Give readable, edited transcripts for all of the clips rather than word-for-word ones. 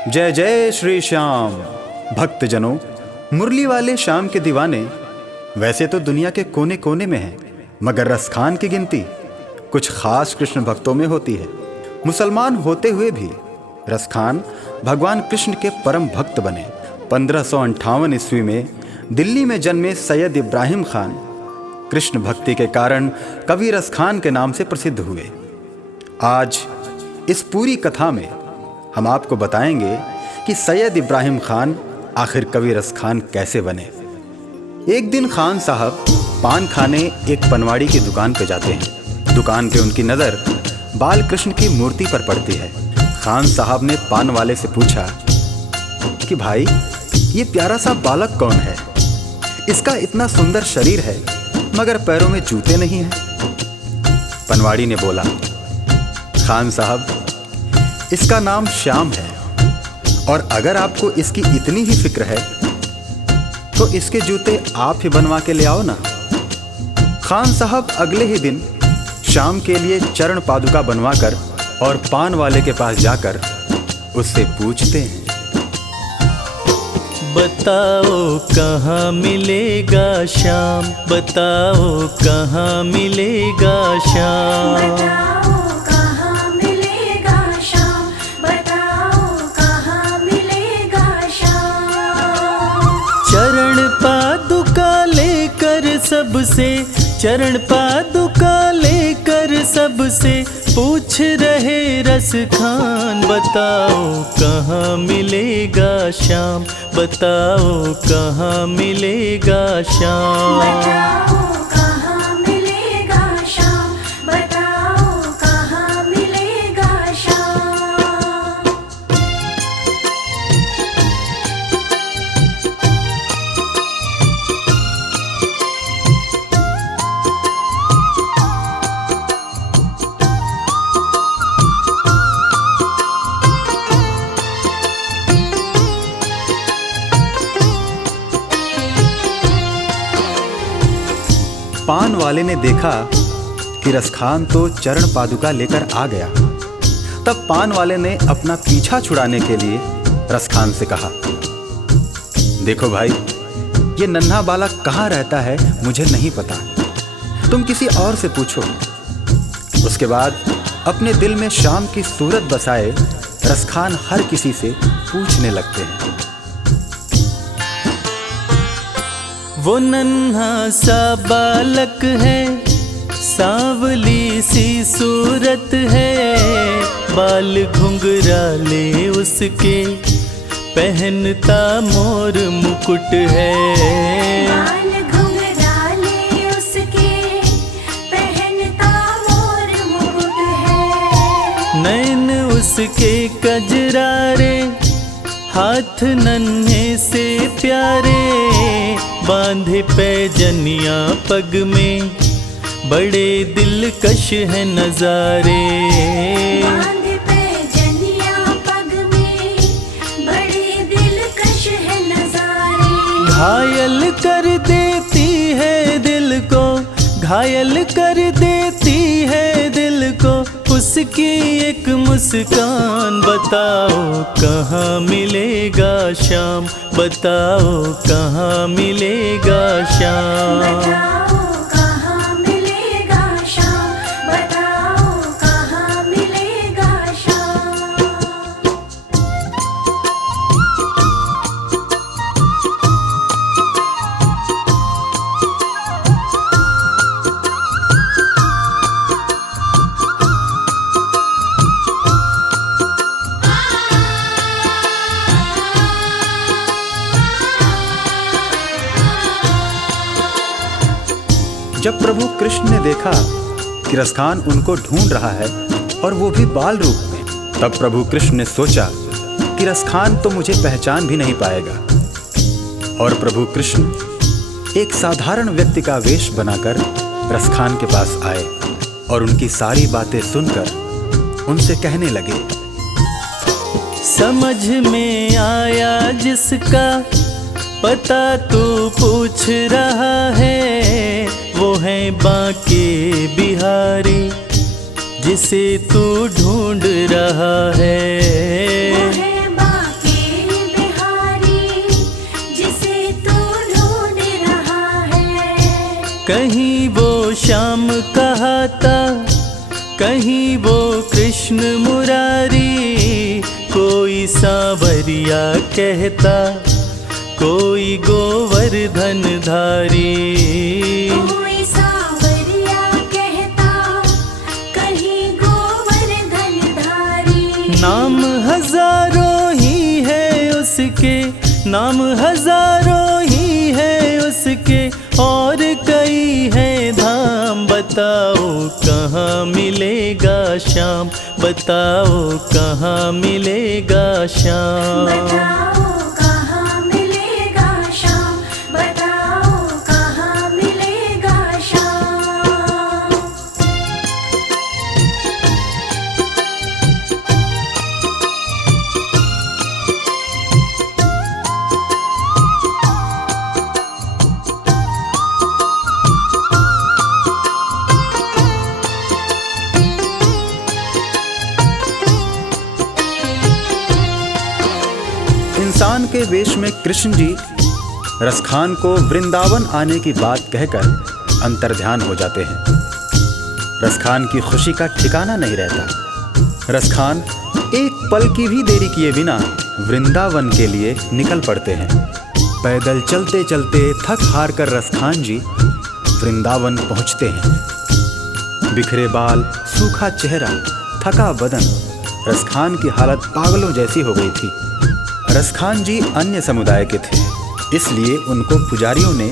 जय जय श्री श्याम। भक्तजनों, मुरली वाले श्याम के दीवाने वैसे तो दुनिया के कोने कोने में हैं, मगर रसखान की गिनती कुछ खास कृष्ण भक्तों में होती है। मुसलमान होते हुए भी रसखान भगवान कृष्ण के परम भक्त बने। 1558 ईस्वी में दिल्ली में जन्मे सैयद इब्राहिम खान कृष्ण भक्ति के कारण कवि रसखान के नाम से प्रसिद्ध हुए। आज इस पूरी कथा में हम आपको बताएंगे कि सैयद इब्राहिम खान आखिर कवि रसखान कैसे बने। एक दिन खान साहब पान खाने एक पनवाड़ी की दुकान पर जाते हैं। दुकान पे उनकी नज़र बाल कृष्ण की मूर्ति पर पड़ती है। खान साहब ने पान वाले से पूछा कि भाई, ये प्यारा सा बालक कौन है? इसका इतना सुंदर शरीर है मगर पैरों में जूते नहीं हैं। पनवाड़ी ने बोला, खान साहब, इसका नाम श्याम है और अगर आपको इसकी इतनी ही फिक्र है तो इसके जूते आप ही बनवा के ले आओ ना। खान साहब अगले ही दिन श्याम के लिए चरण पादुका बनवाकर और पान वाले के पास जाकर उससे पूछते हैं, बताओ कहाँ मिलेगा श्याम, बताओ कहाँ मिलेगा श्याम। बताओ कहाँ मिलेगा श्याम, बताओ कहाँ मिलेगा श्याम। चरण पादुका लेकर सबसे, चरण पादुका लेकर सबसे पूछ रहे रसखान, बताओ कहाँ मिलेगा श्याम, बताओ कहाँ मिलेगा श्याम। बताओ कहाँ मिलेगा श्याम, बताओ कहाँ मिलेगा श्याम। पान वाले ने देखा कि रसखान तो चरण पादुका लेकर आ गया। तब पान वाले ने अपना पीछा छुड़ाने के लिए रसखान से कहा, देखो भाई, ये नन्हा बालक कहाँ रहता है मुझे नहीं पता, तुम किसी और से पूछो। उसके बाद अपने दिल में श्याम की सूरत बसाए रसखान हर किसी से पूछने लगते हैं। वो नन्हा सा बालक है, सांवली सी सूरत है, बाल घुंघराले उसके, पहनता मोर मुकुट है। बाल घुंघराले उसके, पहनता मोर मुकुट है। नैन उसके कजरारे, हाथ नन्हे से प्यारे, बांधे पैजनिया पग में, बड़े दिलकश है नजारे। बांधे पैजनिया पग में, बड़े दिलकश है नजारे। घायल कर देती है दिल को, घायल कर देती है दिल को उसकी एक मुस्कान, बताओ कहाँ मिलेगा श्याम, बताओ कहाँ मिलेगा श्याम। बताओ कहाँ मिलेगा श्याम, बताओ कहाँ मिलेगा श्याम। जब प्रभु कृष्ण ने देखा कि रसखान उनको ढूंढ रहा है और वो भी बाल रूप में, तब प्रभु कृष्ण ने सोचा कि रसखान तो मुझे पहचान भी नहीं पाएगा। और प्रभु कृष्ण एक साधारण व्यक्ति का वेश बनाकर रसखान के पास आए और उनकी सारी बातें सुनकर उनसे कहने लगे, समझ में आया जिसका पता तू पूछ रहा है, वो है बांके बिहारी जिसे तू ढूंढ रहा है। वो है बांके श्याम कहाता, कहीं वो कृष्ण मुरारी। कोई सांवरिया कहता, कोई गोवर्धन धारी। कोई सांवरिया कहता, कहीं गोवर्धन धारी। नाम हजारों ही है उसके, नाम हजारों ही है उसके, और कई है धाम। बताओ कहाँ मिलेगा श्याम, बताओ कहाँ मिलेगा श्याम। बताओ कहाँ मिलेगा श्याम, बताओ कहाँ मिलेगा श्याम। इंसान के वेश में कृष्ण जी रसखान को वृंदावन आने की बात कहकर अंतर्ध्यान हो जाते हैं। रसखान की खुशी का ठिकाना नहीं रहता। रसखान एक पल की भी देरी किए बिना वृंदावन के लिए निकल पड़ते हैं। पैदल चलते चलते थक हार कर रसखान जी वृंदावन पहुंचते हैं। बिखरे बाल, सूखा चेहरा, थका बदन, रसखान की हालत पागलों जैसी हो गई थी। रसखान जी अन्य समुदाय के थे, इसलिए उनको पुजारियों ने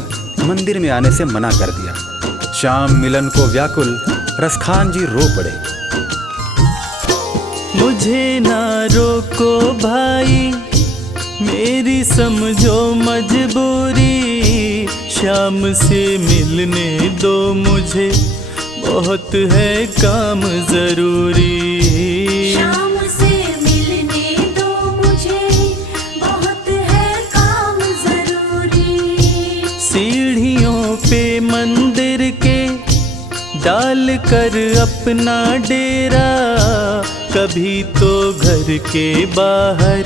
मंदिर में आने से मना कर दिया। श्याम मिलन को व्याकुल रसखान जी रो पड़े। मुझे ना रोको भाई, मेरी समझो मजबूरी। श्याम से मिलने दो मुझे, बहुत है काम जरूरी। श्याम से मिलने दो मुझे, बहुत है काम जरूरी। सीढ़ियों पे मंदिर के डाल कर अपना डेरा, कभी तो घर के बाहर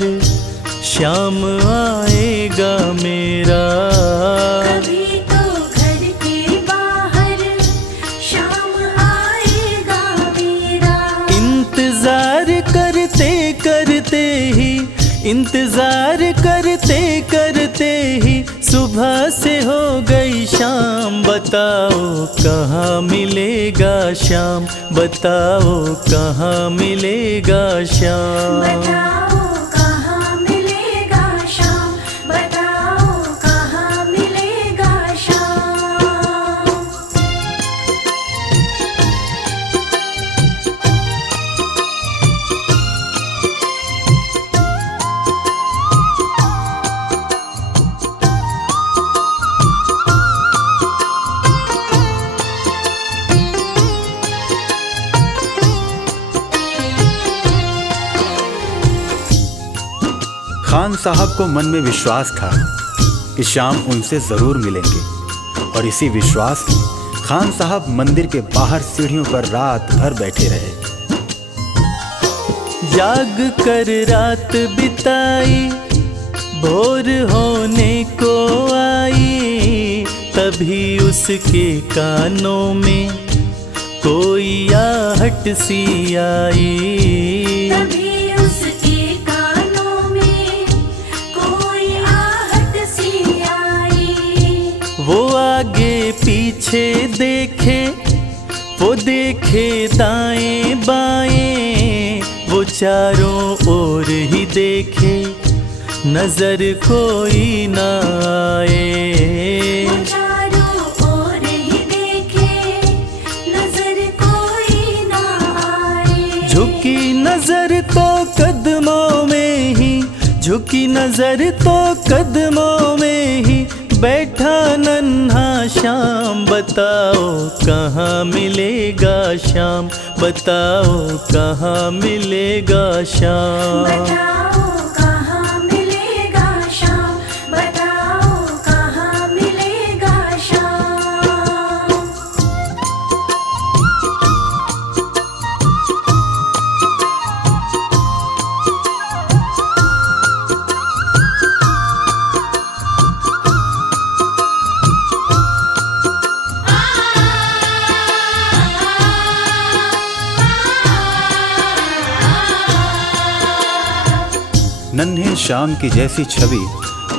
श्याम आएगा मेरा। कभी तो घर के बाहर श्याम आएगा मेरा। इंतजार करते करते ही, इंतजार करते करते ही सुबह से हो गई शाम। बताओ कहाँ मिलेगा श्याम, बताओ कहाँ मिलेगा श्याम। बताओ कहाँ मिलेगा श्याम, बताओ कहाँ मिलेगा श्याम। खान साहब को मन में विश्वास था कि श्याम उनसे जरूर मिलेंगे, और इसी विश्वास में खान साहब मंदिर के बाहर सीढ़ियों पर रात भर बैठे रहे। जाग कर रात बिताई, भोर होने को आई, तभी उसके कानों में कोई आहट सी आई। तभी उसके कानों में कोई आहट सी आई। वो आगे पीछे देखे, वो देखे दाएं बाएं, वो चारों ओर ही देखे, नजर कोई ना आए। वो चारों ओर ही देखे, नजर कोई ना आए। झुकी नजर तो कदमों में ही, झुकी नजर तो कदमों में ही बैठा नन्हा श्याम। बताओ कहाँ मिलेगा श्याम, बताओ कहाँ मिलेगा श्याम। बताओ कहाँ मिलेगा श्याम, बताओ कहाँ मिलेगा श्याम। नन्हे श्याम की जैसी छवि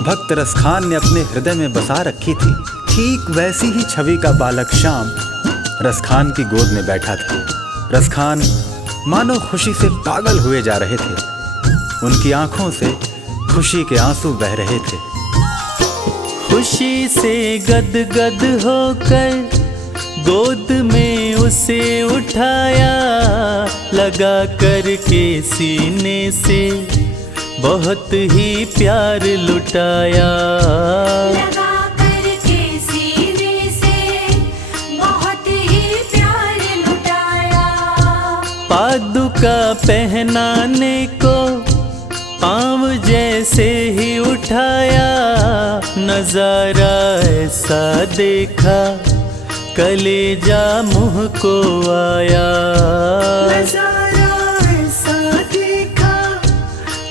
भक्त रसखान ने अपने हृदय में बसा रखी थी, ठीक वैसी ही छवि का बालक श्याम रसखान की गोद में बैठा था। रसखान मानो खुशी से पागल हुए जा रहे थे। उनकी आंखों से खुशी के आंसू बह रहे थे। खुशी से गदगद होकर गोद में उसे उठाया, लगा करके सीने से बहुत ही प्यार लुटाया। लगा करके सीने से बहुत ही प्यार लुटाया। पादुका पहनाने को पाँव जैसे ही उठाया, नजारा ऐसा देखा कलेजा मुँह को आया। नजारा ऐसा देखा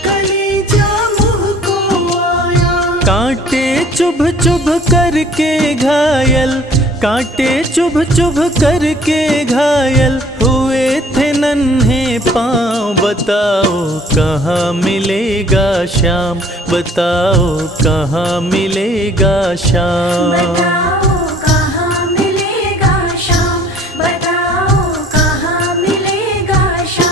कलेजा मुँह को आया। कांटे चुभ चुभ करके घायल, कांटे चुभ चुभ करके घायल हुए थे नन्हे पाँव। बताओ कहाँ मिलेगा श्याम, बताओ कहाँ मिलेगा श्याम। बताओ कहाँ मिलेगा श्याम, बताओ कहाँ मिलेगा श्याम।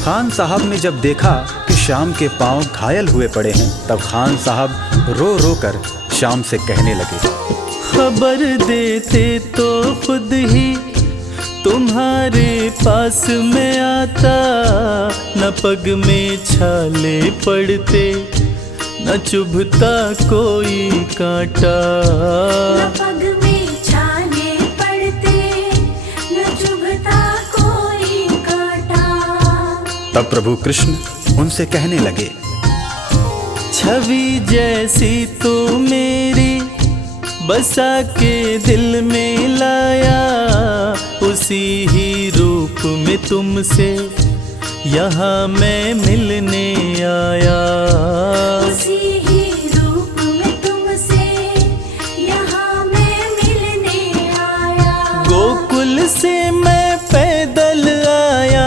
खान साहब ने जब देखा कि श्याम के पांव घायल हुए पड़े हैं, तब खान साहब रो रो कर श्याम से कहने लगे, खबर देते तो खुद ही तुम्हारे पास में आता। न पग में छाले पड़ते, न चुभता कोई कांटा। न पग में छाले पड़ते, न चुभता कोई कांटा। तब प्रभु कृष्ण उनसे कहने लगे, छवि जैसी तू मेरी बसा के दिल में लाया, उसी ही रूप में तुमसे यहाँ मैं मिलने आया। उसी ही रूप में तुमसे यहाँ मैं मिलने आया। गोकुल से मैं पैदल आया,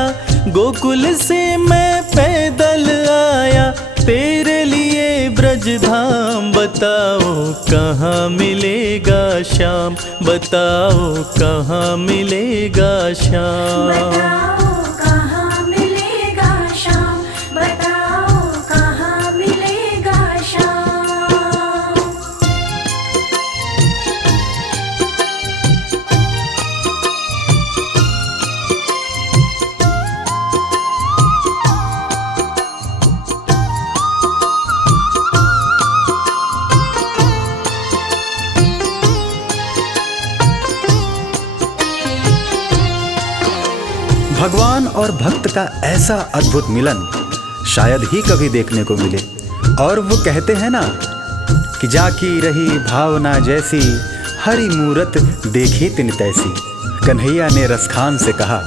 गोकुल से मैं पैदल आया, तेरे लिए ब्रज धाम। बताओ कहाँ मिलेगा श्याम, बताओ कहाँ मिलेगा श्याम। बताओ कहाँ मिलेगा श्याम, बताओ कहाँ मिलेगा श्याम। भगवान और भक्त का ऐसा अद्भुत मिलन शायद ही कभी देखने को मिले। और वो कहते हैं ना कि जाकी रही भावना जैसी, हरी मूरत देखी तिन तैसी। कन्हैया ने रसखान से कहा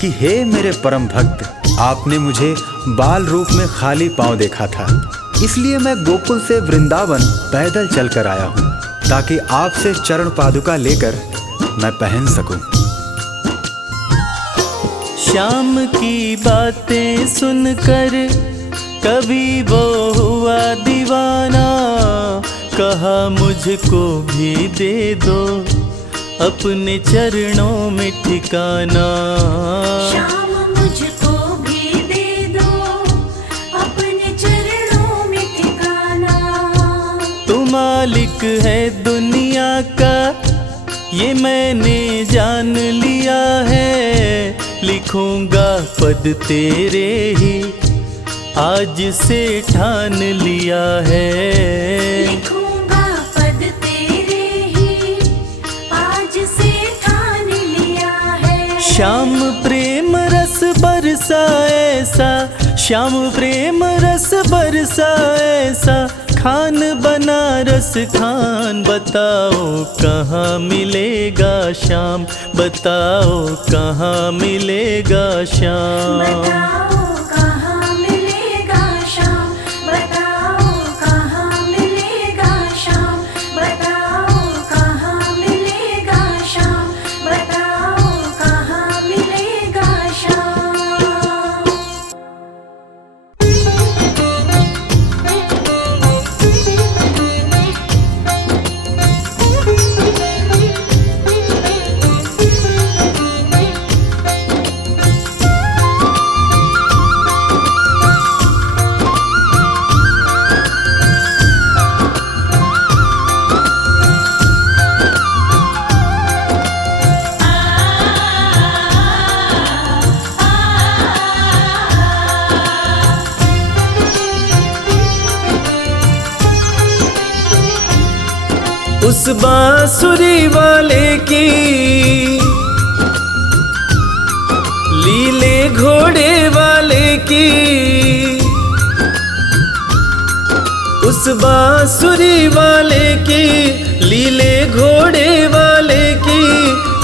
कि हे मेरे परम भक्त, आपने मुझे बाल रूप में खाली पांव देखा था, इसलिए मैं गोकुल से वृंदावन पैदल चलकर आया हूँ, ताकि आपसे चरण पादुका लेकर मैं पहन सकूं। श्याम की बातें सुनकर कभी वो हुआ दीवाना, कहा मुझको भी दे दो अपने चरणों में ठिकाना। श्याम मुझको भी दे दो अपने चरणों में ठिकाना। तू मालिक है दुनिया का ये मैंने जान लिया है, लिखूंगा पद तेरे ही आज से ठान लिया है। लिखूंगा पद तेरे ही आज से ठान लिया है। श्याम प्रेम रस बरसा ऐसा, श्याम प्रेम रस बरसा ऐसा, खान बनारस खान, बताओ कहाँ मिलेगा श्याम, बताओ कहाँ मिलेगा श्याम। बताओ कहाँ मिलेगा श्याम, बताओ कहाँ मिलेगा श्याम, बताओ कहाँ मिलेगा श्याम, बताओ कहाँ मिलेगा श्याम। उस बांसुरी वाले की लीले घोड़े वाले की, उस बांसुरी वाले की लीले घोड़े वाले की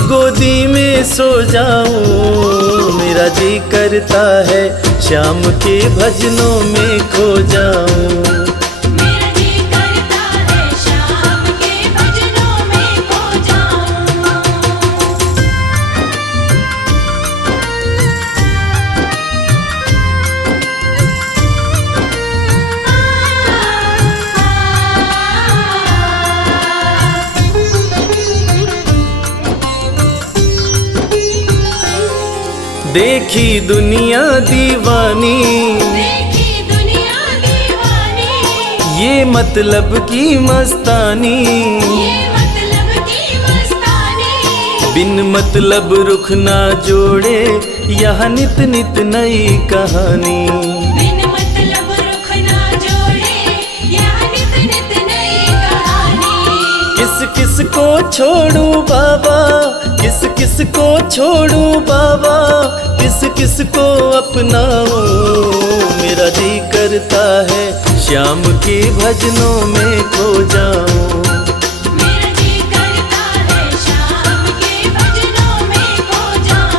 गोदी में सो जाऊं। मेरा जी करता है श्याम के भजनों में खो जाऊं। मेरा जी करता है श्याम के भजनों में खो जाऊं। देखी दुनिया दीवानी, देखी दुनिया दीवानी, ये मतलब की मस्तानी, ये मतलब की मस्तानी। बिन मतलब रुख ना जोड़े यहाँ नित नित नई कहानी। बिन मतलब रुख ना जोड़े यहाँ नित नित नई कहानी। किस किस को छोड़ूं बाबा, किस किस को छोड़ूं बाबा, किस किस को अपनाऊं। मेरा जी करता है श्याम के भजनों में खो जाऊं। मेरा जी करता है श्याम के भजनों में खो जाऊं।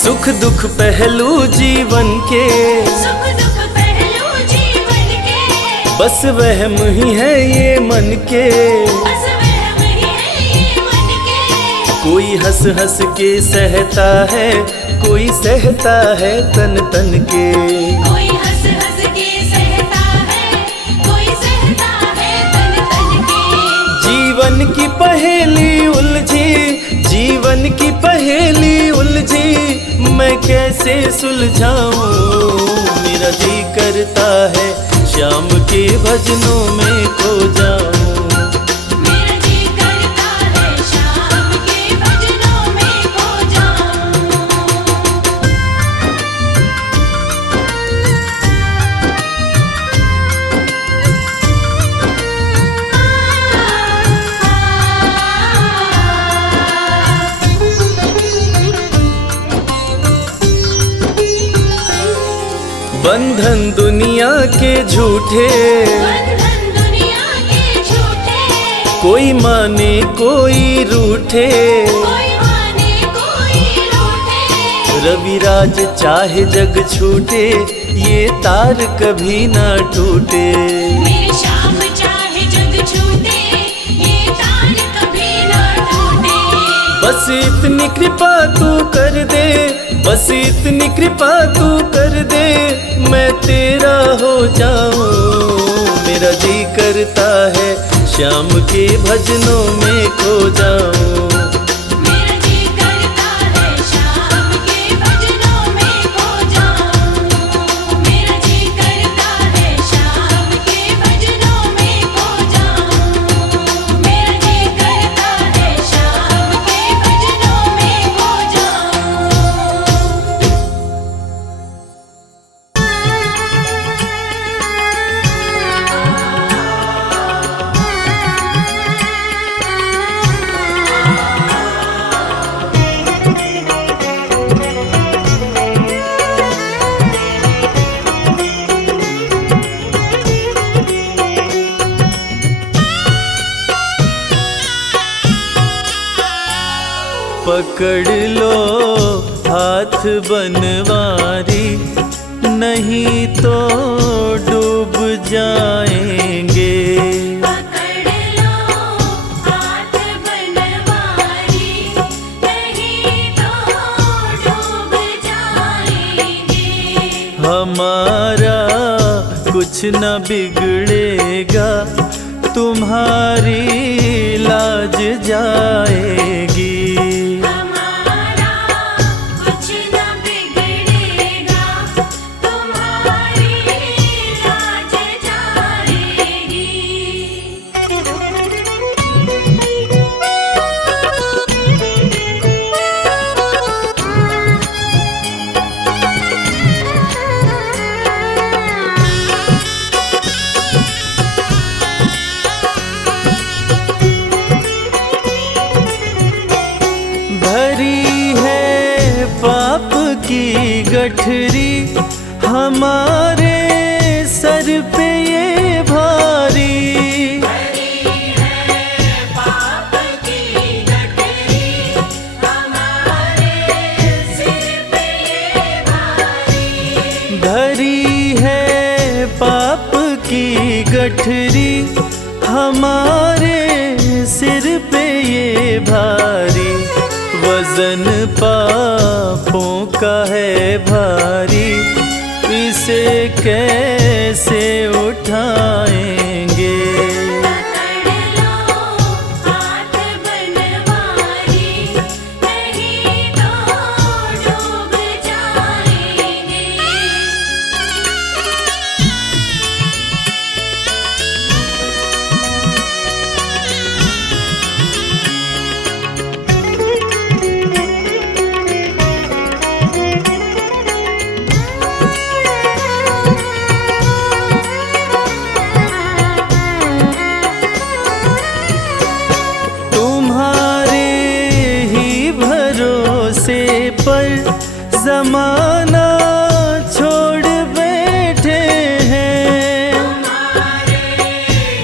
सुख दुख पहलू जीवन के, सुख दुख पहलू जीवन के, बस वहम ही है ये मन के। बस वहम ही है ये मन के। कोई हंस हंस के सहता है, कोई सहता है तन तन के। कोई हंस हंस के सहता है, कोई सहता है तन तन के। जीवन की पहेली उलझी, जीवन की पहेली उलझी, मैं कैसे सुलझाऊं। मेरा जी करता है श्याम के भजनों में खो जाऊं। मेरा जी करता है श्याम के भजनों में खो जाऊं। बंधन दुनिया के झूठे, बंधन दुनिया के झूठे, कोई माने कोई रूठे। कोई माने कोई रूठे। रविराज चाहे जग छूटे, ये तार कभी ना टूटे। मेरे श्याम चाहे जग छूटे, ये तार कभी ना टूटे। बस इतनी कृपा तू कर दे, बस इतनी कृपा तू कर दे, मैं तेरा हो जाऊं। मेरा जी करता है श्याम के भजनों में खो जाऊं। मेरा जी करता है श्याम के भजनों पकड़ लो हाथ बनवारी, नहीं तो डूब जाएंगे। पकड़ लो हाथ बनवारी, नहीं तो डूब जाएंगे। हमारा कुछ न बिगड़ेगा, तुम्हारी लाज जाएगी। हमारा कुछ न बिगड़ेगा, तुम्हारी लाज जाएगी। भरी है पाप की गठरी, हमारे सर पे ये भारी। पाप की गठरी हमारे सिर पे ये भारी। धरी है पाप की गठरी, हमारे सिर पे ये भारी। वजन पापों का है भारी, इसे कैसे उठाएंगे। पकड़ लो हाथ बनवारी, नहीं तो डूब जाएंगे। तुम्हारे ही भरोसे पर जमाना छोड़ बैठे हैं। तुम्हारे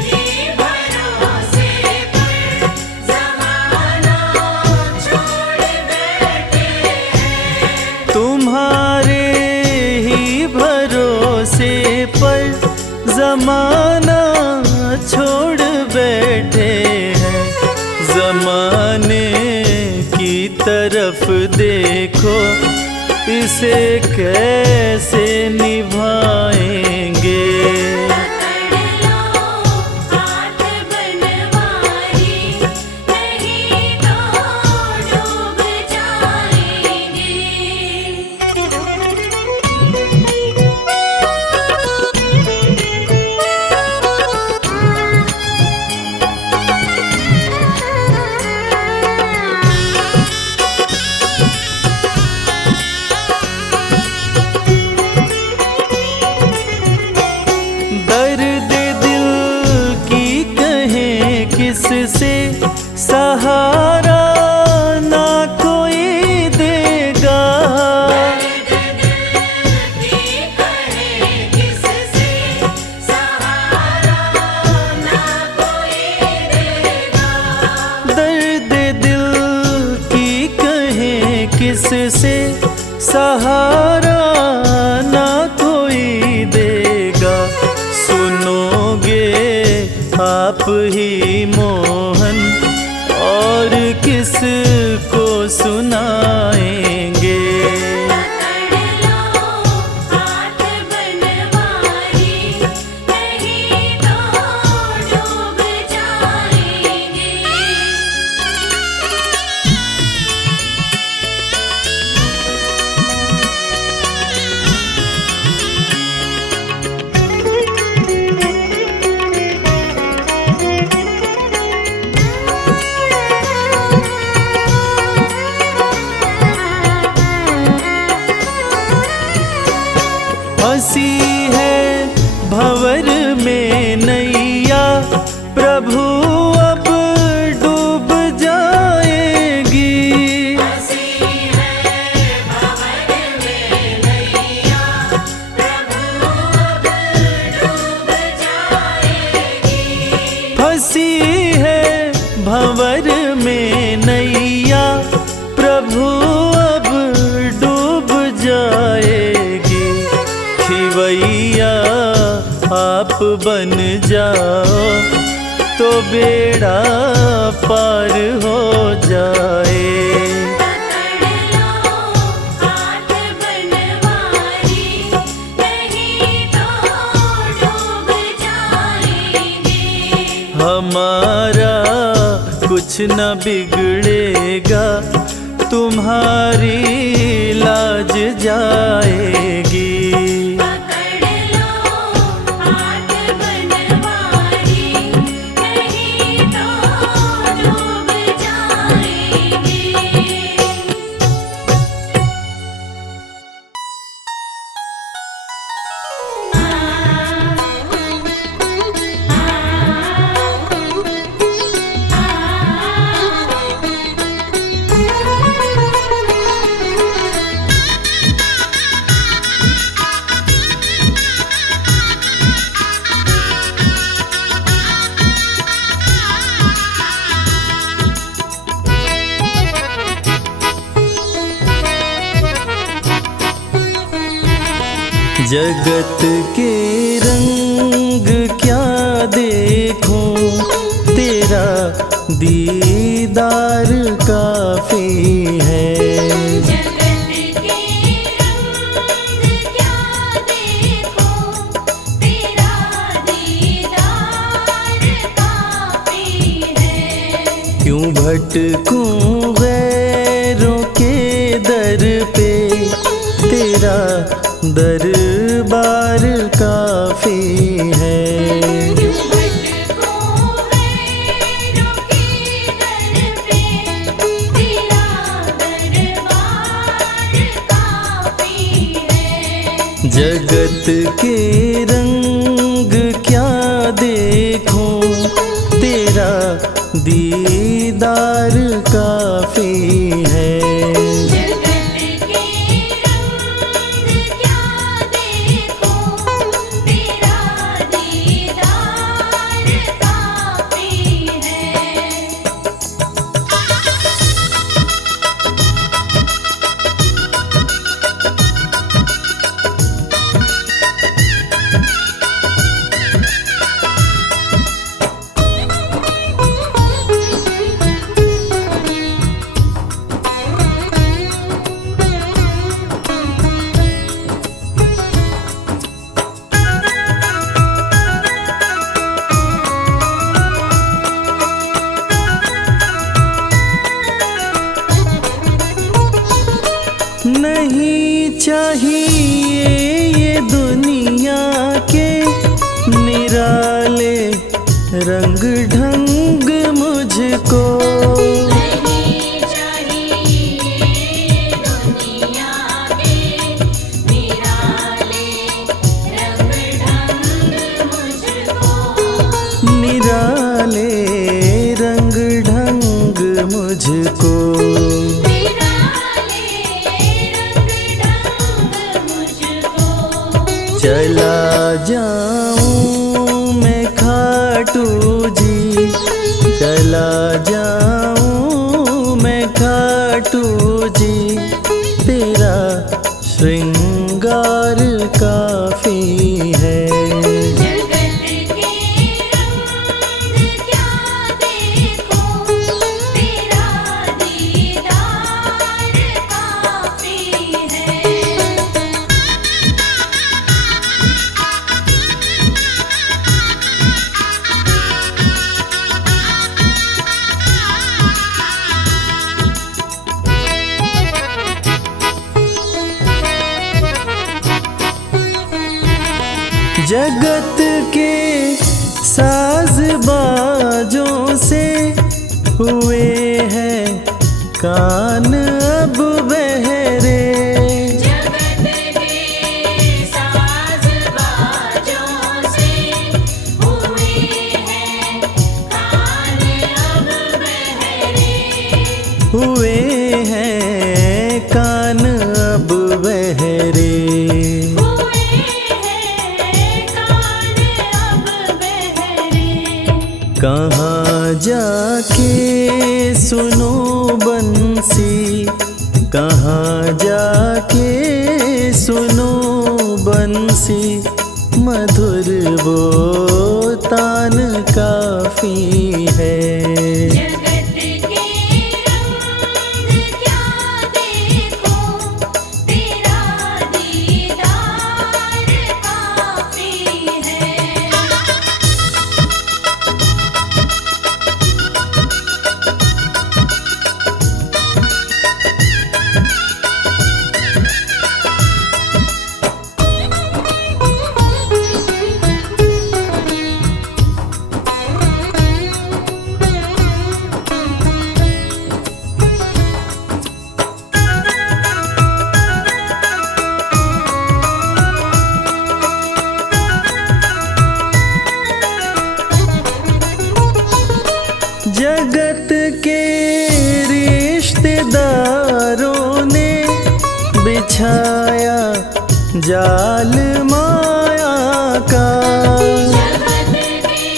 ही भरोसे पर ज़माना छोड़ बैठे हैं। तुम्हारे ही भरोसे पर जमाना छोड़ बैठे हैं। जमाने की तरफ देखो, इसे कैसे निभाएंगे। पकड़ लो हाथ बनवारी, नहीं तो डूब जाएंगे। दर्द दिल की कहें किससे, सहारा ना कोई देगा। की कहे किससे सहारा ना कोई देगा। दर्द दिल की कहें किससे, सहारा ना कोई देगा। सुनोगे आप ही मोहन, और किस को सुनाएंगे। पकड़ लो हाथ बनवारी, नहीं तो डूब जाएंगे। हंसी है भंवर में नैया, प्रभु अब डूब जाएगी। हंसी है भंवर में नैया, प्रभु अब डूब जाएगी। फंसी है भंवर में नैया, प्रभु बन जाओ तो बेड़ा पार हो जाए। पकड़ लो हाथ बनवारी, नहीं तो डूब जाएंगे। हमारा कुछ न बिगड़ेगा, तुम्हारी लाज जाएगी। पकड़ लो हाथ बनवारी, नहीं तो डूब जाएंगे। जगत के रंग क्या देखूं, तेरा दीदार काफी है। जगत के रंग क्या देखूं, तेरा दीदार काफी है। क्यों भटकूं गैरों के दर पे, तेरा दरबार काफी है। क्यों भटकूं गैरों के दर पे, तेरा दरबार काफी है। जगत के रंग क्या देखूं, तेरा दीदार काफी है। जगत के रंग क्या देखूं, तेरा दीदार काफी है। नहीं चाहिए ये दुनिया के निराले रंग ढंग मुझको। नहीं चाहिए दुनिया के निराले रंग ढंग मुझको। निराले रंग ढंग मुझको। निराले रंग ढंग मुझको। चला जाऊं मैं खाटू जी, चला जाऊं मैं खाटू जी, तेरा श्रृंगार काफी है। जगत के रंग क्या देखूं, तेरा दीदार काफी है। जगत के साज बाजों से हुए हैं कान अब बहरे। जगत के साज बाजों से हुए हैं कान अब बहरे। हुए हैं कान अब बहरे। हुए हैं कान अब बहरे। कहाँ जाके सुनो बंसी, कहाँ जाके सुनो बंसी, मधुर वो तान काफी है। जगत के रंग क्या देखो, तेरा दीदार काफी है। जगत के रिश्तेदारों ने बिछाया जाल माया का। जगत के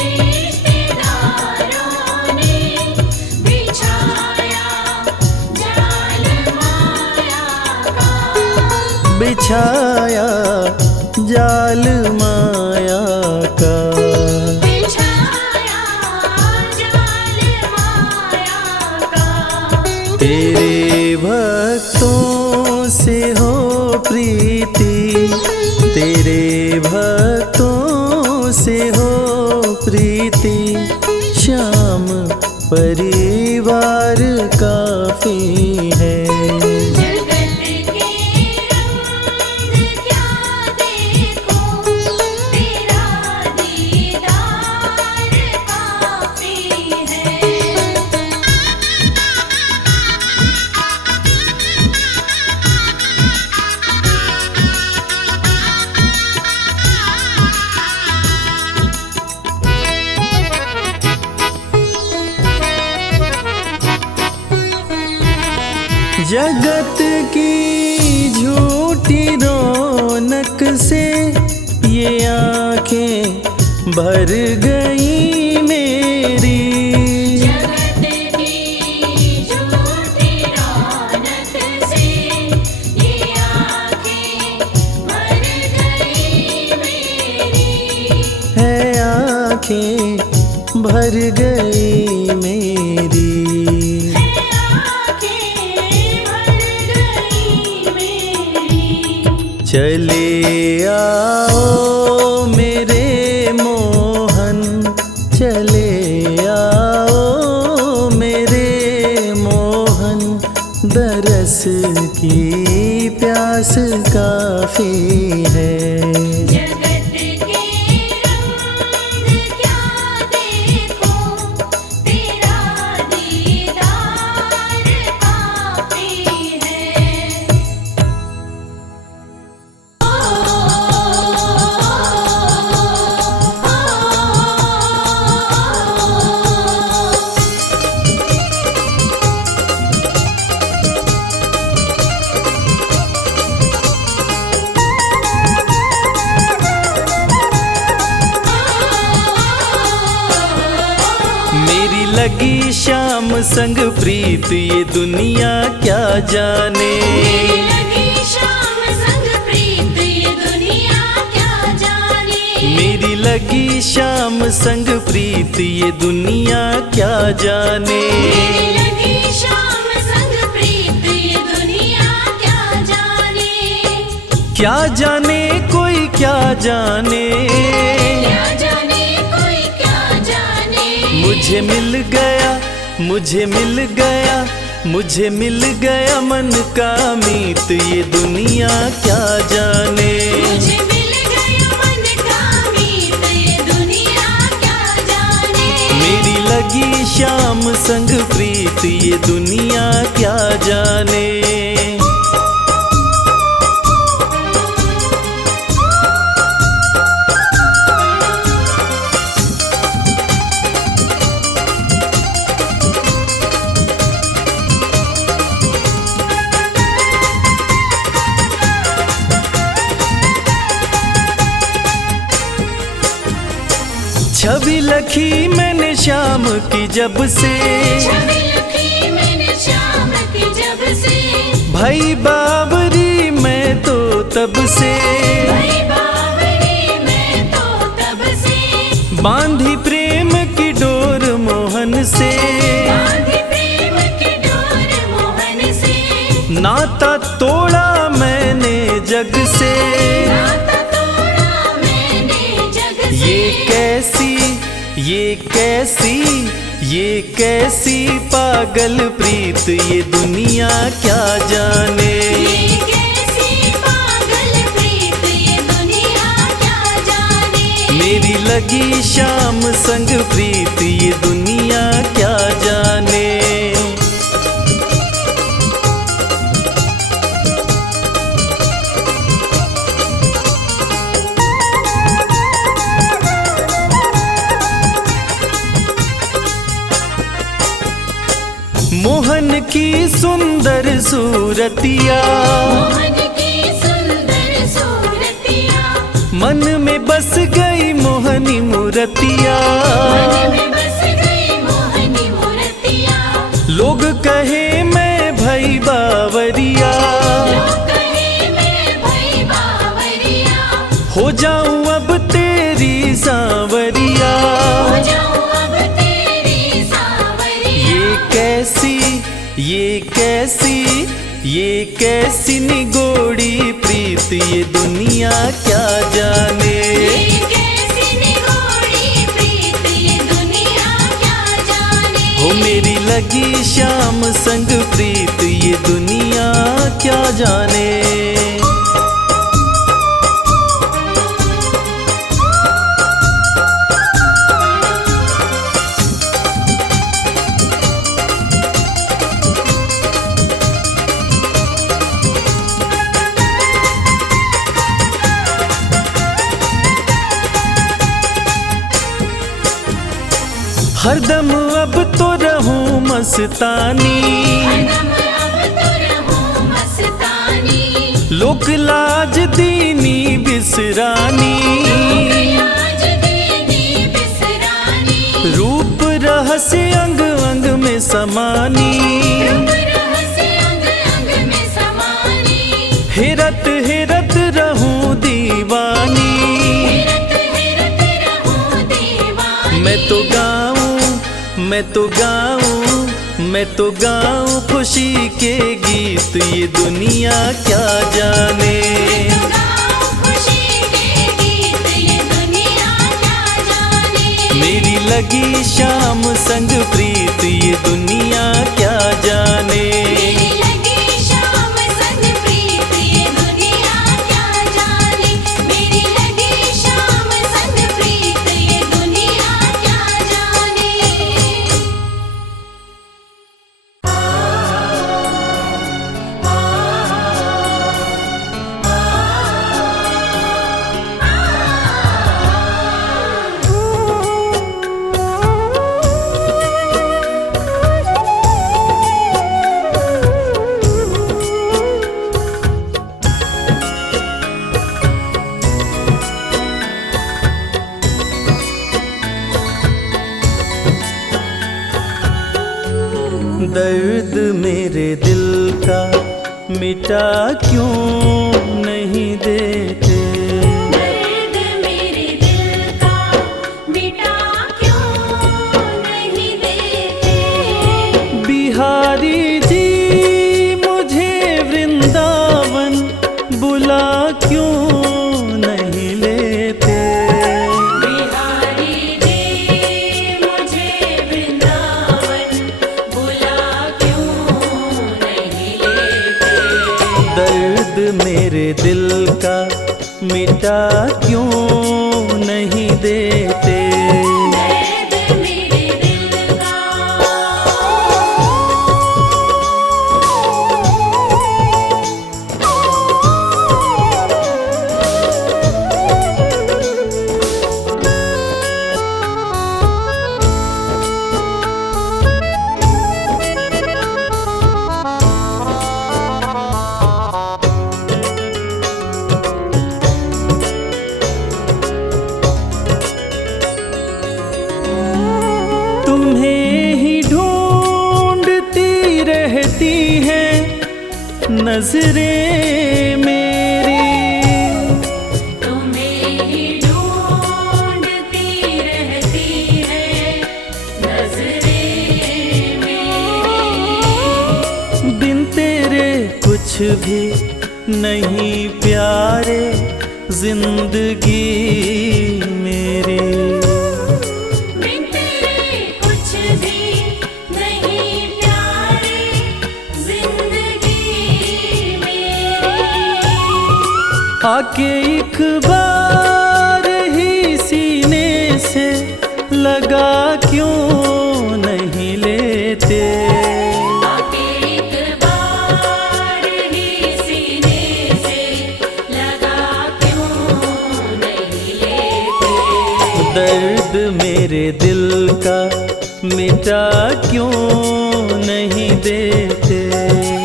रिश्तेदारों ने बिछाया जाल माया का। बिछाया जाल माया का। बिछाया जाल माया का। तेरे भक्तों से हो प्रीति, तेरे भक्तों से हो प्रीति, श्याम परिवार काफी है। जगत के रंग क्या देखो, तेरा दीदार काफी है। जगत की झूठी रौनक से ये आंखें भर गई मेरी। जगत की झूठी रौनक से ये आँखें भर गई मेरी। है आंखें भर गई मेरी। चले आओ मेरे मोहन, चले आओ मेरे मोहन, दरस की प्यास काफी है। जगत के रंग क्या देखो, तेरा दीदार काफी है। मेरी लगी श्याम संग प्रीत ये दुनिया क्या जाने। मेरी लगी शाम संग प्रीत ये दुनिया क्या जाने। मेरी लगी श्याम संग प्रीत ये दुनिया क्या जाने। मेरी लगी शाम संग प्रीत ये दुनिया क्या जाने। क्या जाने कोई क्या जाने। क्या जाने कोई क्या जाने। मुझे मिल गया, मुझे मिल गया, मुझे मिल गया मन का मीत ये दुनिया क्या जाने। मुझे मिल गया मन का मीत ये दुनिया क्या जाने। मेरी लगी श्याम संग प्रीत ये दुनिया क्या जाने। छवि लखी मैंने शाम की जब से, छवि लखी मैंने शाम की जब से। भाई बावरी मैं तो तब से, भाई बावरी बांधी प्रेम की डोर मोहन से, बांधी प्रेम की डोर मोहन से, नाता तोड़ा मैंने जग से। नाता तोड़ा मैंने जग से। ये कैसी पागल प्रीत, ये दुनिया क्या जाने। ये कैसी पागल प्रीत, ये दुनिया क्या जाने। मेरी लगी शाम संग प्रीत, ये दुनिया क्या जाने। मोहन की सुंदर सूरतिया, मोहन की सुंदर सूरतिया, मन में बस गई मोहनी मूर्तिया। मन में बस गई मोहनी मूर्तिया। लोग कहे मैं भई बावरिया, लोग कहे मैं भई बावरिया, हो जाऊं अब तेरी सांवरिया। हो जाऊं अब तेरी सांवरिया। ये कैसी निगोड़ी प्रीत, ये दुनिया क्या जाने। ये कैसी निगोड़ी प्रीत, ये दुनिया क्या जाने। हो मेरी लगी शाम संग प्रीत, ये दुनिया क्या जाने। हरदम अब तो रहूं मस्तानी, हरदम अब तो रहूं मस्तानी। लोक लाज दीनी बिसरानी। आज दीनी बिसरानी। रूप रहस्य अंग अंग में समानी। रूप रहस्य अंग अंग में समानी। हेरत हेरत रहूं दीवानी। हेरत हेरत रहूं दीवानी। मैं तो गाऊं खुशी के गीत, ये दुनिया क्या जाने। मैं तो गाऊं खुशी के गीत, ये दुनिया क्या जाने। मेरी लगी शाम संग प्रीत, ये दुनिया क्या जाने। मेरी लगी शाम संग प्रीत, ये दुनिया क्या जाने। मेरी लगी शाम संग प्रीत, ये दुनिया क्या जाने। दर्द मेरे दिल का मिटा क्यों नहीं देते। दर्द मेरे दिल का मिटा क्यों नहीं देते। बिहारी जी मुझे वृंदावन बुला क्यों नहीं लेते। बिहारी जी मुझे वृंदावन बुला क्यों नहीं लेते। दर्द मेरे दिल का मिटा क्यों नहीं देते। दर्द मेरे दिल का। नजरें मेरी तुम्हें ही ढूंढती रहती कुछ भी नहीं प्यारे जिंदगी मेरी। बिन तेरे कुछ भी नहीं प्यारे जिंदगी मेरी। आके एक बार ही सीने से लगा क्यों नहीं लेते। आके एक बार ही सीने से लगा क्यों नहीं लेते। दर्द मेरे दिल का मिटा क्यों नहीं देते।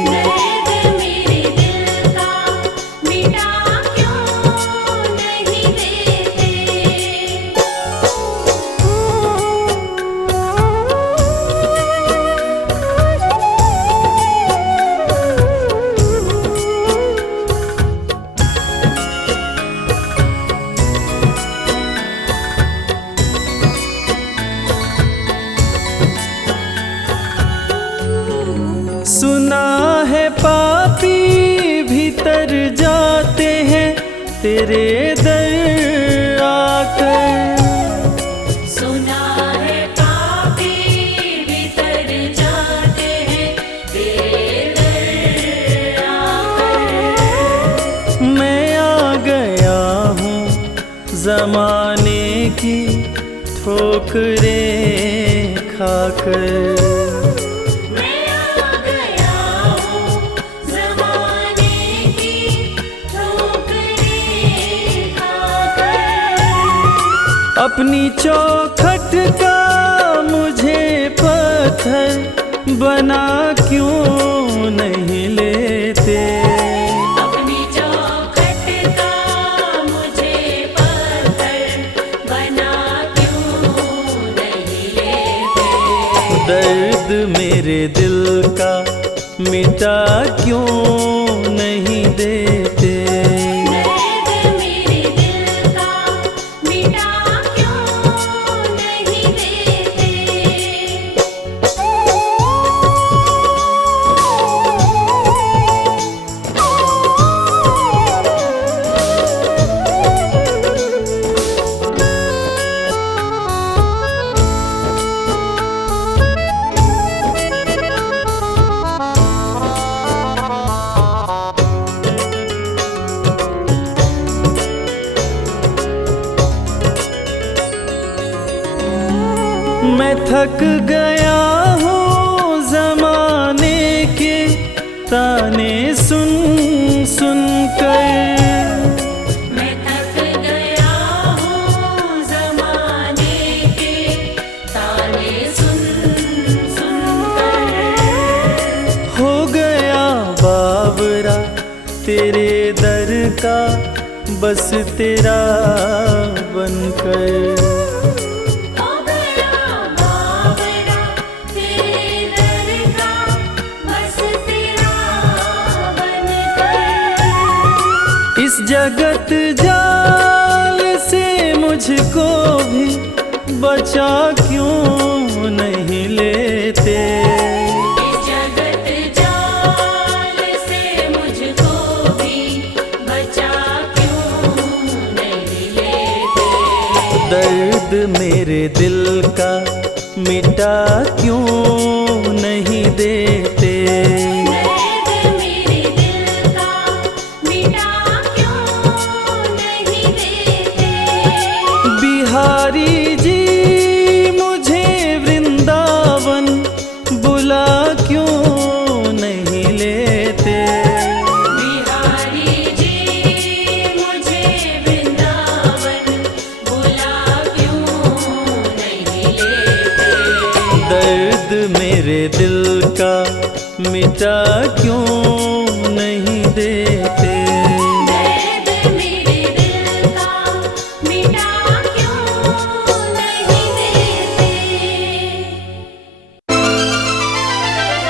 दर्द मेरे दिल का मिटा क्यों नहीं देते। सुना है पापी भीतर जाते हैं तेरे दर आकर। सुना है पापी भीतर जाते हैं तेरे दर आकर। मैं आ गया हूँ जमाने की ठोकरें खाकर। मैं आ गया हूँ ज़माने की ठोकरें खाकर। अपनी चौखट का मुझे पत्थर बना क्यों नहीं लेते। अपनी चौखट का मुझे पत्थर बना क्यों नहीं लेते। दर्द मेरे दिल का मिटा क्यों नहीं देते। दर्द मेरे दिल का मिटा क्यों नहीं देते। मैं थक गया हूँ जमाने के ताने सुन सुन कर। मैं थक गया हूँ ज़माने के ताने सुन सुन कर। हो गया बावरा तेरे दर का बस तेरा बनकर। हो गया बावरा तेरे दर का बस तेरा बनकर। इस जगत जाल से मुझको भी बचा क्यों नहीं लेते। इस जगत जाल से मुझको भी बचा क्यों नहीं लेते। दर्द मेरे दिल का मिटा क्यों नहीं देते। दर्द मेरे दिल का मिटा क्यों नहीं देते। बिहारी जी मुझे वृंदावन बुला क्यों नहीं लेते। बिहारी जी मुझे वृंदावन बुला क्यों नहीं लेते। दर्द मेरे दिल का मिटा क्यों नहीं देते। दर्द मेरे दिल का मिटा क्यों नहीं देते।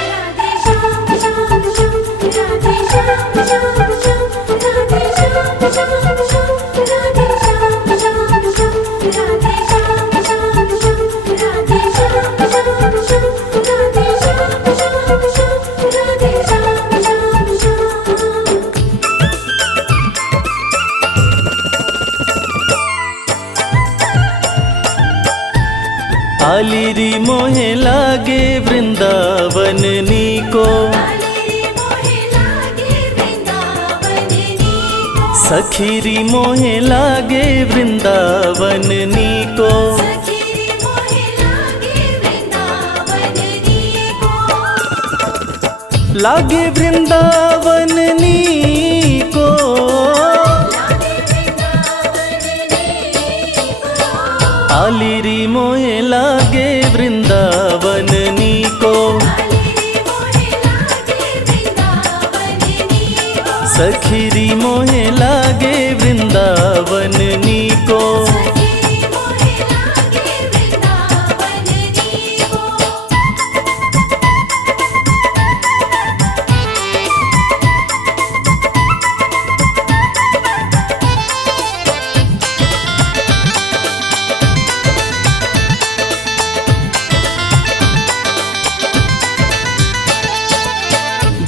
राधे श्याम श्याम श्याम राधे श्याम श्याम श्याम राधे श्याम श्याम श्याम राधे श्याम श्याम श्याम राधे श्याम श्याम श्याम राधे श्याम श्याम श्याम राधे श्याम श्याम श्याम राधे श्याम आलिरी मोहे लागे वृंदावन नीको, आलिरी मोहे लागे वृंदावन नीको, सखीरी मोहे लागे वृंदावन नीको, सखीरी मोहे लागे वृंदावन नीको, लागे वृंदावन नीको, लागे वृंदावन नीको, आलिरी मोहे लागे वृंदावन नीको, आलिरी मोहे लागे वृंदावन नीको, सखीरी मोहे लागे वृंदावन नीको। सखीरी मोहे लागे वृंदावन नीको।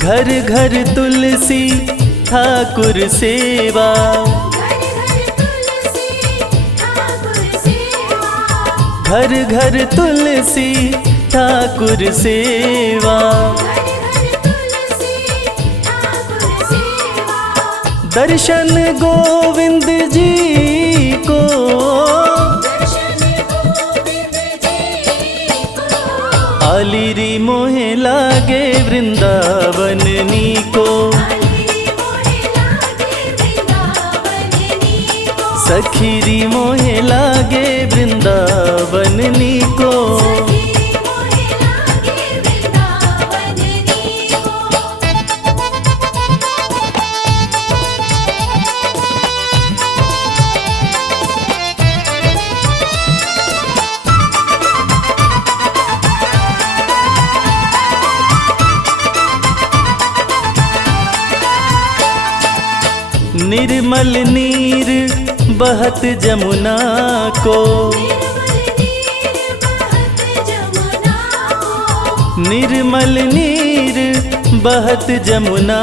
घर घर तुलसी ठाकुर सेवा, घर घर तुलसी ठाकुर सेवा, घर घर तुलसी ठाकुर सेवा, घर घर तुलसी ठाकुर सेवा, दर्शन गोविंद जी को, दर्शन गोविंद जी को, आलिरी मोहे लागे वृंदावन नीको, आलिरी मोहे लागे वृंदावन नीको, सखीरी मोहे लागे वृंदावन नीको। सखीरी मोहे लागे वृंदावन नीको। निर्मल नीर बहत जमुना को, निर्मल नीर बहत जमुना को, निर्मल नीर बहत जमुना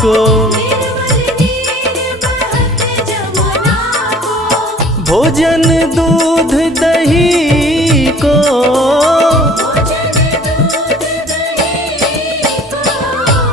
को, निर्मल नीर बहत जमुना को, भोजन दूध दही को, भोजन दूध दही को,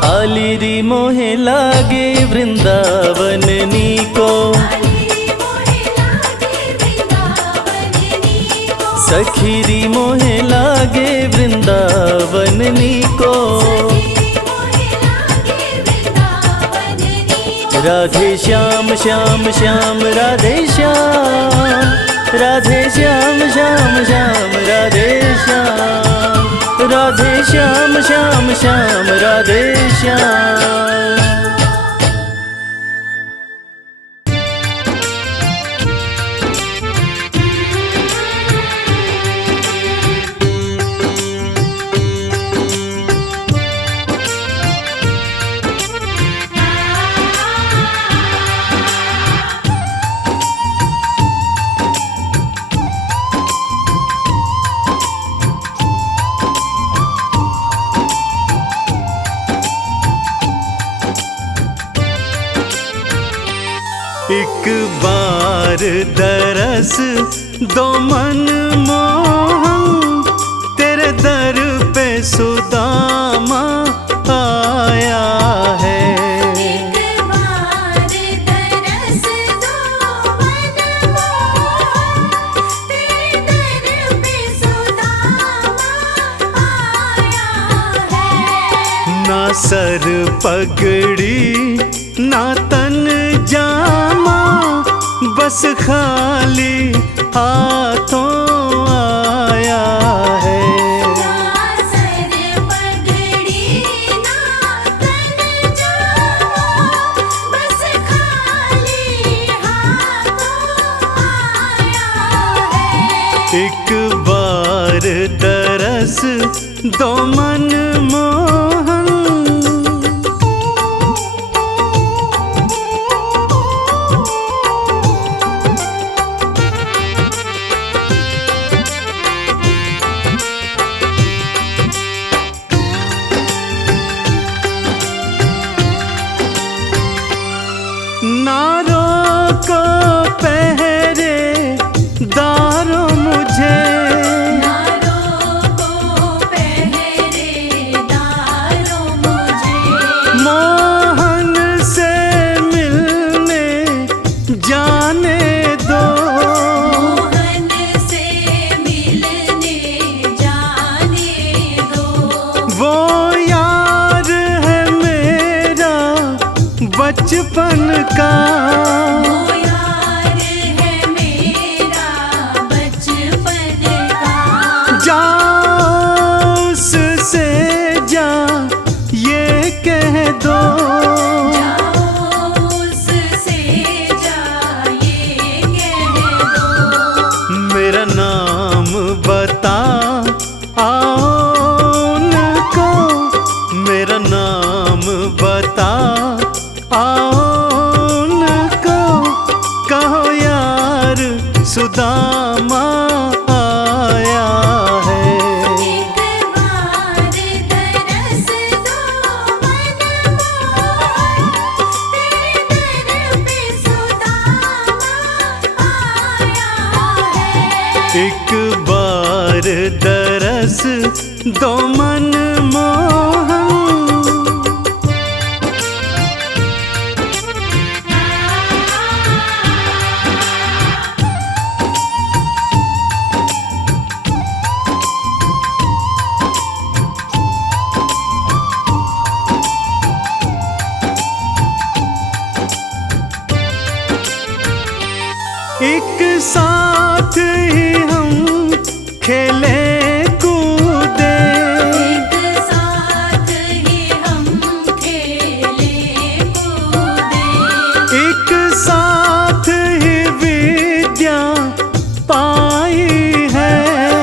आलिरी मोहे लागे वृंदावन नीको, आलिरी मोहे लागे वृंदावन नीको, सखीरी मोहे लागे वृंदावन नीको। सखीरी मोहे लागे वृंदावन नीको। राधे श्याम श्याम श्याम राधे श्याम, राधे श्याम श्याम श्याम राधे श्याम, राधे श्याम श्याम श्याम राधे श्याम। एक बार दरस दो मन मोहन, तेरे दर पे सुदामा आया है। एक बार तरस दो मन मोहन, तेरे दर पे सुदामा आया है। ना सर पगड़ी ना तन जामा, बस खाली हाथों आया है। ना सर पगड़ी ना तन जामा, बस खाली हाथों आया है। एक बार तरस दो मन मोहन, नारों को पहरे दारो मुझे, नारों बचपन का। वो यार है मेरा बचपन का। जा उससे जा ये कह दो, जाओ उससे जाइए कह दो। मेरा नाम बता आओ उनको, मेरा नाम बता आओ उनको। कहो यार सुदामा आया है। एक बार तरस दो मन मोहन, तेरे दर पे सुदामा आया है। एक बार दरस दो मन मोहन। एक साथ ही हम खेले कूदे, एक साथ ही हम खेले कूदे। एक साथ ही विद्या पाई है।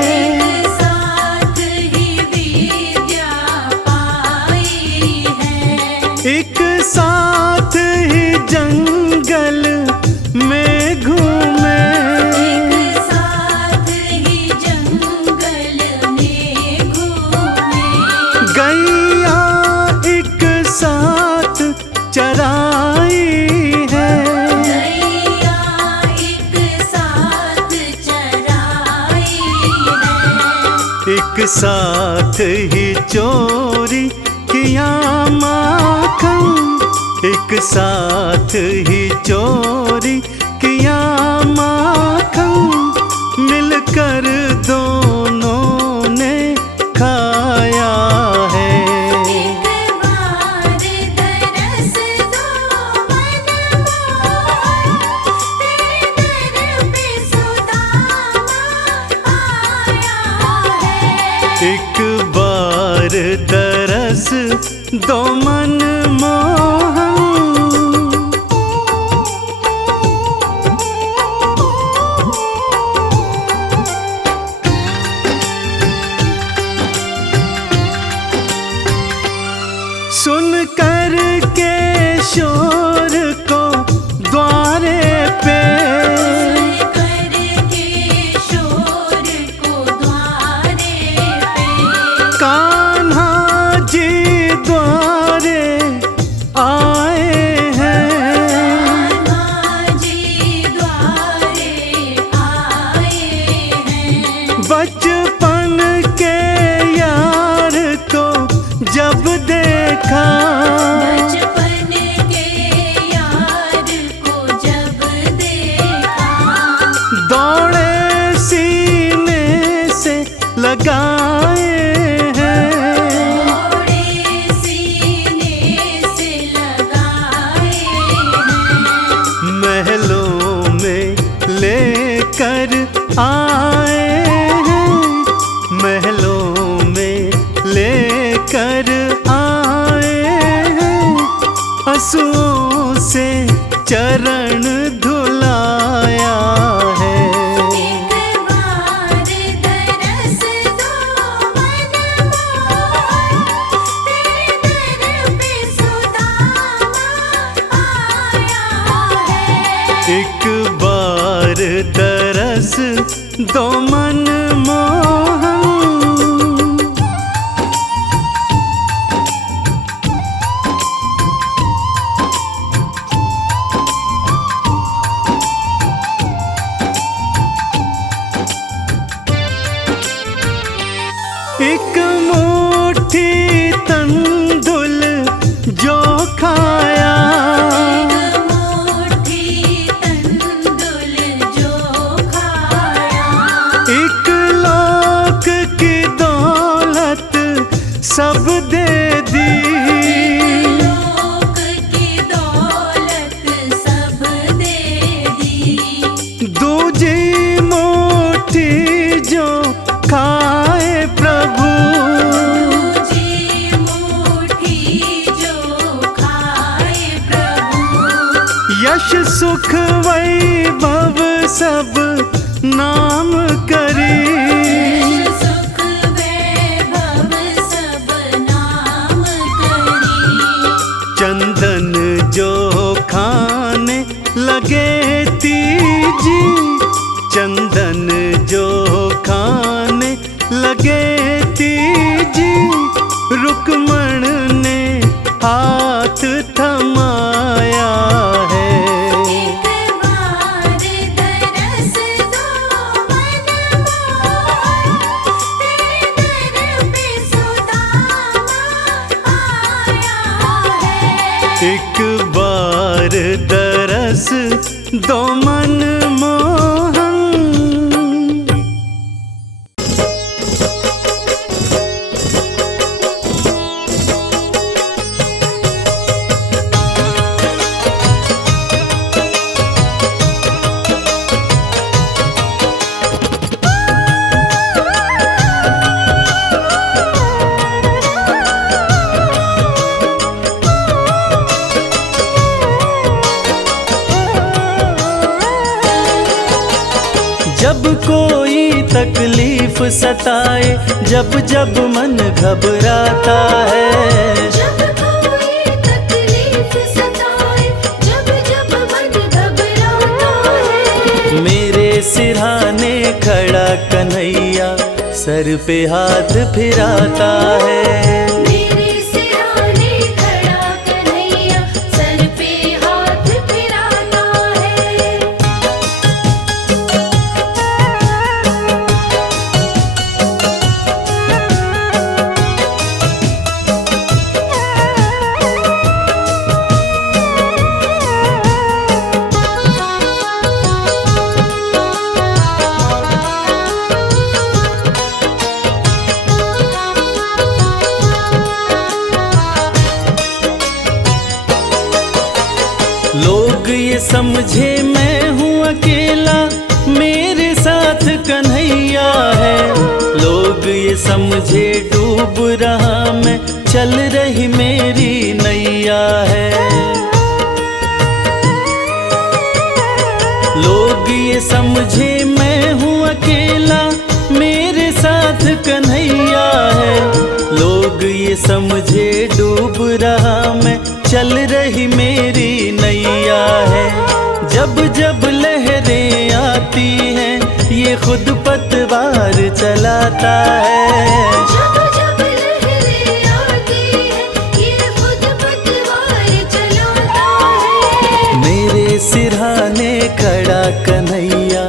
एक साथ ही विद्या पाई है। एक साथ ही जंगल में घूमे, एक साथ ही जंगल में घूमे। गैया एक साथ चराई है। गैया एक साथ चराई है। एक साथ ही चोरी किया माखन, एक साथ ही चोरी किया माखन। मिलकर दोनों ने खाया है। एक बार तरस दो मन मोहन, तेरे दर पे सुदामा आया है। एक बार दरस दो मन मोहन। सुन कर के शोर को द्वारे पे, करके शोर को द्वारे पे। कान्हा जी द्वारे आए हैं। कान्हा जी द्वारे आए हैं। बचपन के यार को जब देखा, बचपन के यार को जब देखा। दौड़े सीने से लगाए हैं। थोड़े सीने से लगाए हैं। महलों में लेकर आए हैं। महलों में लेकर आए हैं। आंसुओं से चरण धुलाया है। एक बार तरस दो मन मोहन, तेरे दर पे सुदामा आया है। एक बार दरस दो मन मोहन। एक मुट्ठी तंदुल जो खाया, एक मुट्ठी तंदुल जो खाया। एक लो यश सुख वैभव सब नाम करी। यश सुख वैभव सब नाम करी। चंदन जो खाने लगे तीजी, चंदन जो खाने लगे तीजी, रुक्मण ने हाथ थमाया है। एक बार दरस दो मन मोहन, तेरे दर पे सुदामा आया है। एक बार दरस दो मन मोहन। जब कोई तकलीफ सताए, जब जब मन घबराता है, जब कोई तकलीफ सताए, जब जब मन घबराता है, मेरे सिरहाने खड़ा कन्हैया सर पे हाथ फिराता है। मेरे सिरहाने खड़ा कन्हैया सर पे हाथ फिराता है। लोग ये समझे मैं हूँ अकेला, मेरे साथ कन्हैया है। लोग ये समझे डूब रहा मैं, चल रही मेरी नैया है। लोग ये समझे मैं हूँ अकेला, मेरे साथ कन्हैया है। लोग ये समझे डूब रहा मैं, चल रही मेरी नैया है। जब जब लहरें आती हैं, ये खुद पतवार चलाता है। जब जब लहरें आती हैं, ये खुद पतवार चलाता है। मेरे सिरहाने खड़ा कन्हैया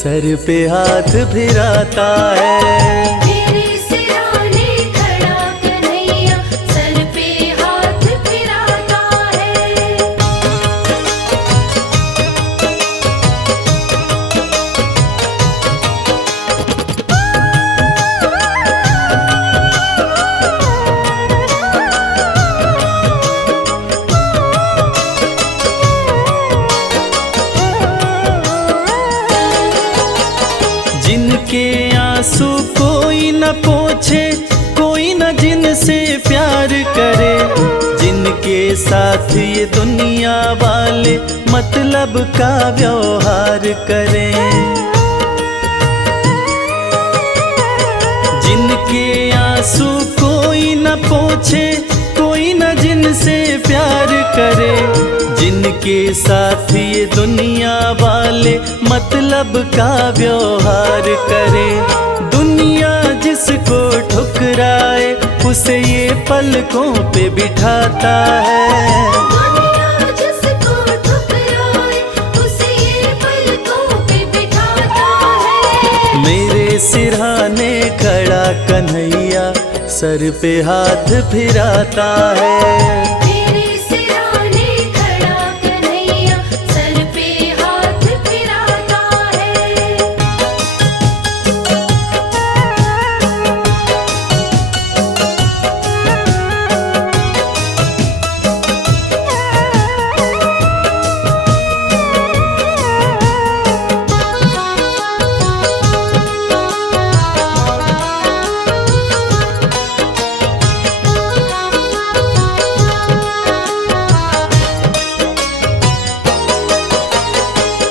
सर पे हाथ फिराता है। मेरे सिरहाने खड़ा कन्हैया सर पे हाथ फिराता है। जिनके आंसू कोई न पोछे, कोई न जिनसे प्यार करे, जिनके साथ ये दुनिया वाले मतलब का व्यवहार करें। जिनके आंसू कोई न पोछे, कोई न जिनसे प्यार करे, जिनके साथ ये दुनिया वाले मतलब का व्यवहार करे। दुनिया जिसको ठुकराए, उसे ये पलकों पे बिठाता है। दुनिया जिसको ठुकराए, उसे ये पलकों पे बिठाता है। मेरे सिरहाने खड़ा कन्हैया सर पे हाथ फिराता है। मेरे सिरहाने खड़ा कन्हैया सर पे हाथ फिराता है।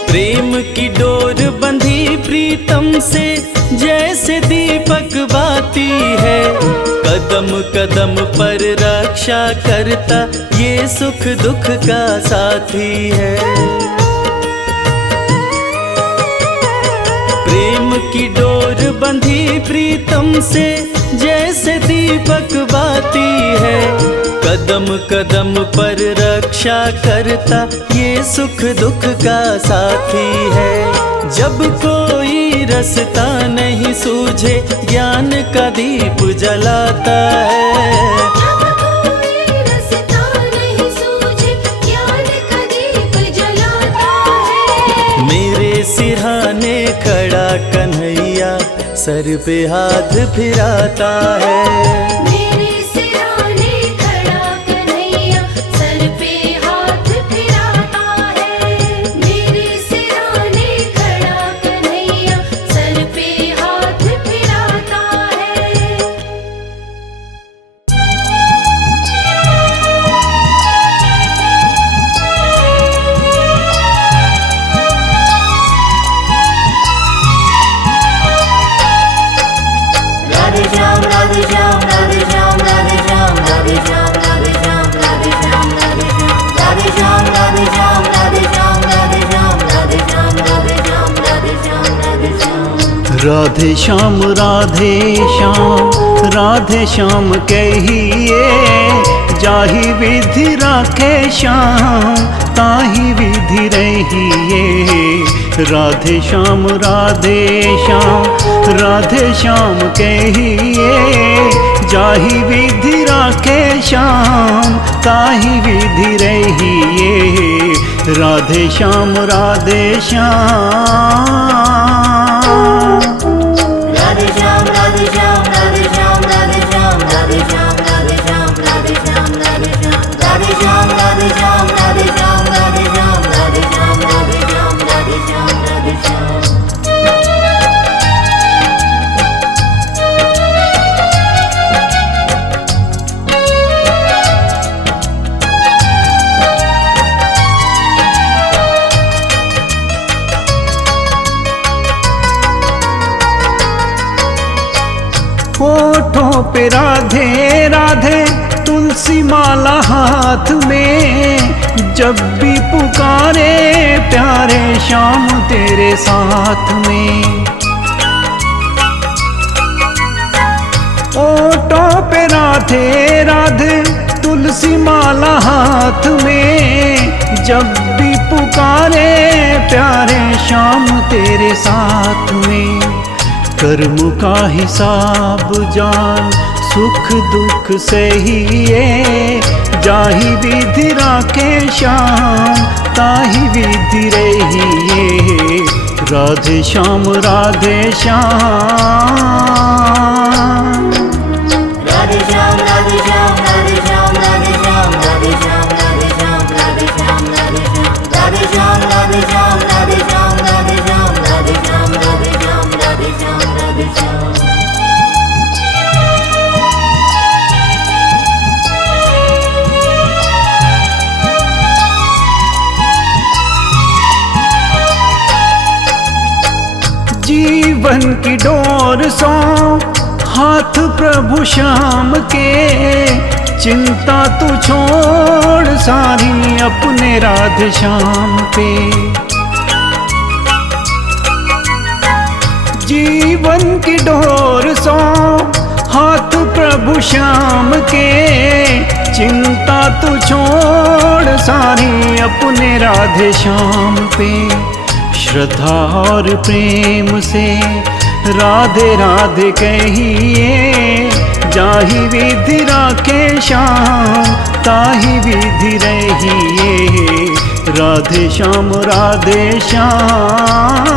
प्रेम की डोर बंधी प्रीतम से जैसे दीपक बाती है, कदम कदम पर रक्षा करता ये सुख दुख का साथी है। प्रेम की डोर बंधी प्रीतम से जैसे दीपक बाती है, कदम कदम पर रक्षा करता ये सुख दुख का साथी है। जब कोई रास्ता नहीं सूझे ज्ञान का दीप जलाता है, जब कोई रास्ता नहीं सूझे ज्ञान का दीप जलाता है। मेरे सिरहाने खड़ा कन्हैया सर पे हाथ फिराता है। मेरे सिरहाने खड़ा कन्हैया सर पे हाथ फिराता है। मेरे सिरहाने खड़ा कन्हैया सर पे हाथ फिराता है। राधे श्याम राधे श्याम राधे श्याम राधे श्याम राधे श्याम राधे श्याम राधे श्याम राधे श्याम राधे श्याम राधे श्याम राधे श्याम राधे श्याम राधे श्याम राधे श्याम राधे श्याम राधे श्याम राधे श्याम राधे श्याम कहिए, जाहि विधि राखे श्याम ताहि विधि रहिए। राधे श्याम राधे श्याम कहिए, जाहि विधि राखे श्याम ताहि विधि रहिए। राधे श्याम राधे श्याम राधे श्याम राधे श्याम राधे श्याम राधे श्याम राधे श्याम राधे श्याम राधे श्याम राधे श्याम राधे श्याम राधे श्याम राधे श्याम राधे श्याम राधे श्याम राधे श्याम राधे श्याम। होठों पे राधे राधे तुलसी माला हाथ में, जब भी पुकारे प्यारे श्याम तेरे साथ में। होठों पे राधे राधे तुलसी माला हाथ में, जब भी पुकारे प्यारे श्याम तेरे साथ में। कर्म का हिसाब जान सुख दुख सहिए, जाहि विधि राखे श्याम ताहि विधि रहिए। राधे श्याम राधे श्याम राधे श्याम राधे श्याम राधे श्याम राधे श्याम राधे श्याम राधे श्याम राधे श्याम राधे श्याम राधे श्याम राधे श्याम राधे श्याम राधे श्याम राधे श्याम राधे श्याम राधे श्याम राधे श्याम। जीवन की डोर सो हाथ प्रभु श्याम के, चिंता तू छोड़ सारी अपने राधे श्याम पे। जीवन की डोर सो हाथ प्रभु श्याम के, चिंता तू छोड़ सारी अपने राधे श्याम पे। श्रद्धा और प्रेम से राधे राधे कहिए, जाहि विधि राखे श्याम ताहि विधि रहिए। राधे श्याम राधे श्याम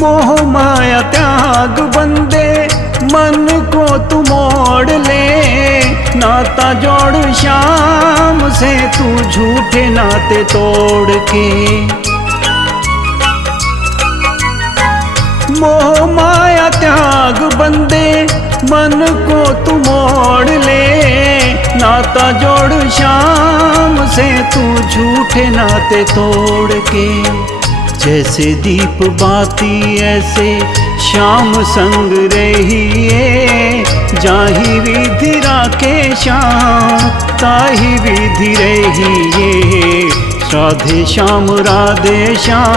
मोह माया त्याग बंदे, मन को तू मोड़ ले, ना नाता जोड़ श्याम से तू झूठे नाते तोड़ के। मोह माया त्याग बंदे मन को तू मोड़ ले, नाता जोड़ श्याम से तू झूठे नाते तोड़ के। जैसे दीप बाती ऐसे श्याम संग रहिए, जाहि विधि राखे श्याम ताहि विधि रहिए। राधे श्याम राधे श्याम।